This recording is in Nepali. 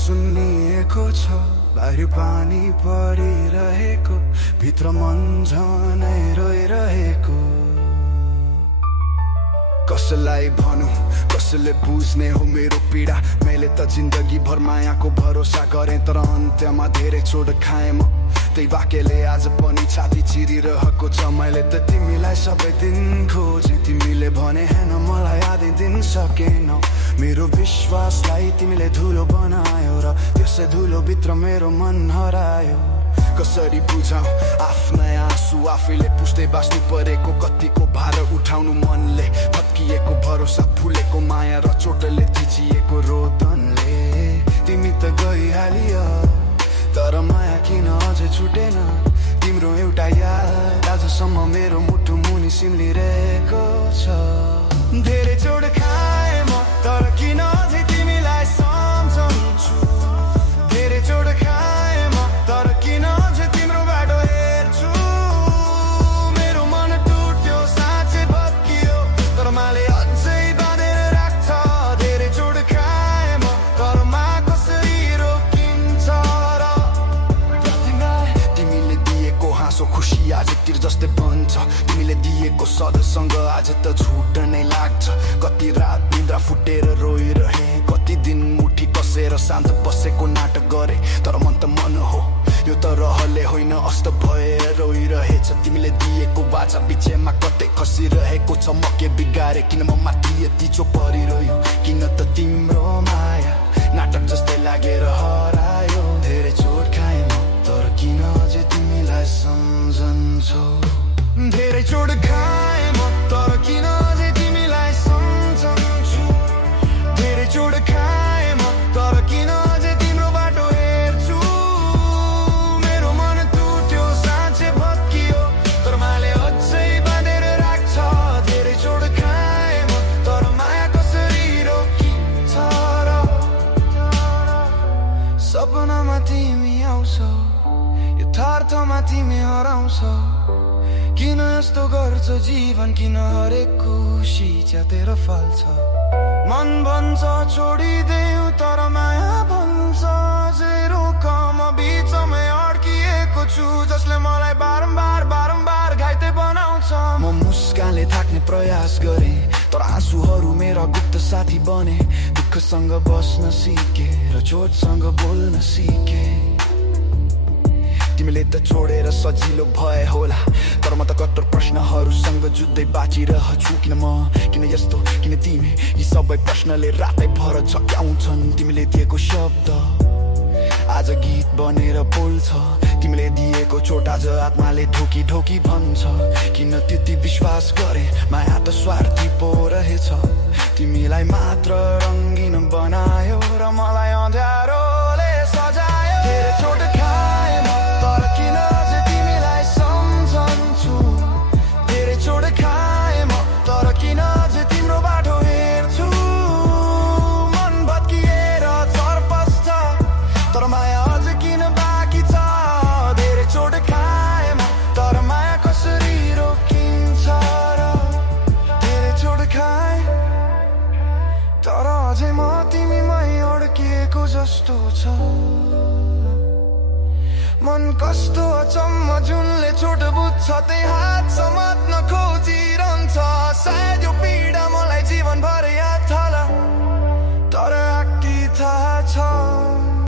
सुनिएको छ, बाहिर पानी परिरहेको, भित्र मन झनै रोइरहेको। कसलाई भनु, कसले बुझ्ने हो मेरो पीडा। मैले त जिन्दगी भर मायाको भरोसा गरेँ, तर अन्त्यमा धेरै चोट खाएँ म। त्यही वाक्यले आज पनि छाती चिरिरहेको छ। मैले त तिमीलाई सबै दिन खोजेँ, तिमीले भने हैन मलाई आधी दिन सकेन। मेरो विश्वासलाई तिमीले धुलो बनायो र त्यसै धुलो भित्र मेरो मन हरायो। कसरी बुझाऊ आफ्नै आँसु, आफैले पुस्दै बाँच्नु परेको, कतिको भार उठाउनु मनले, फत्किएको भरोसा, फुलेको माया र चोटले थिचिएको रोदनले। तिमी त गइहालियो, तर माया किन अझै छुटेन? तिम्रो एउटा याद आजसम्म मेरो मुटु मुनि सिम्लिरहेको छ। धेरै चोट खाएँ म, तर किन अझै तिमीलाई सम्झन्छु। धेरै चोट खाएँ म, तर किन अझै तिम्रो बाटो हेर्छु। मेरो मन टुट्यो, साँच्चै भत्कियो, तर माले अझै बाँधेर राख्छ। धेरै चोट खाएँ म, तर मा कसरी रोकिन्छ र? तिमीले दिएको हाँसो खुसी आज तिर जस्तै बन्छ। तिमीले दिएको सधैँसँग आज त झुट नै लाग्छ। कति रात निद्रा फुटेर रोइरहे, कति दिन मुठी कसेर शान्त बसेको नाटक गरे, तर मन त मन हो, यो त रहले होइन अस्त भएर रोइरहेछ। तिमीले दिएको बाचा बिचमा कतै खसिरहेको छ। म के बिगारे किन म माथि यति चो परिरह्यो? किन त तिम्रो माया नाटक जस्तै लागेर हरायो। धेरै चोट खाएँ म, तर किन अझै तिमीलाई सम्झन्छु। धेरै चोट खाएँ म, तर किन अझै तिमीलाई सम्झन्छु। धेरै चोट खाएँ म, तर किन अझै तिम्रो बाटो हेर्छु। मेरो मन टुट्यो, साँच्चै भत्कियो, तर माले अझै बाँधेर राख्छ। धेरै चोट खाएँ म, तर माया कसरी रोकिन्छ र? सपनामा तिमी आउँछौ, यथार्थमा तिमी हराउँछौ। किन यस्तो गर्छ जीवन, किन हरेक खुसी च्यातेर फाल्छ? मन भन्छ छोडिदेऊ, तर माया भन्छ अझै रोक। म बिचमै अड्किएको छु, जसले मलाई बारम्बार बारम्बार घाइते बनाउँछ। म मुस्कानले थाक्ने प्रयास गरेँ, तर आँसुहरू मेरा गुप्त साथी बने। दुःखसँग बस्न सिके र चोटसँग बोल्न सिके। तिमीले त छोडेर सजिलो भए होला, तर म त कट्टर प्रश्नहरूसँग जुझ्दै बाँचिरहेछु। किन म, किन यस्तो, किन तिमी? यी सबै प्रश्नले रातै भर झक्याउँछन्। तिमीले दिएको शब्द आज गीत बनेर बोल्छ। तिमीले दिएको चोट आज आत्माले ढोकी ढोकी भन्छ। किन त्यति विश्वास गरे, माया त स्वार्थी पो रहेछ। तिमीलाई मात्र रङ्गिन बनायो र मलाई अँध्यारोले सजायो। धेरै चोट खाएँ म, तर किन अझै तिमीलाई सम्झन्छु। धेरै चोट खाएँ म, तर किन अझै तिम्रो बाटो हेर्छु। मन भत्किएर चर्पस्छ, तर माया अझ किन बाँकी छ? धेरै चोट खाएँ म, तर माया कसरी रोकिन्छ र? धेरै चोट खाएँ, तर अझै म तिमीमै अड्किएको जस्तो छ। मन कस्तो अचम्म, जुनले चोट बुझ्छ त्यही हात समात्न खोजिरहन्छ।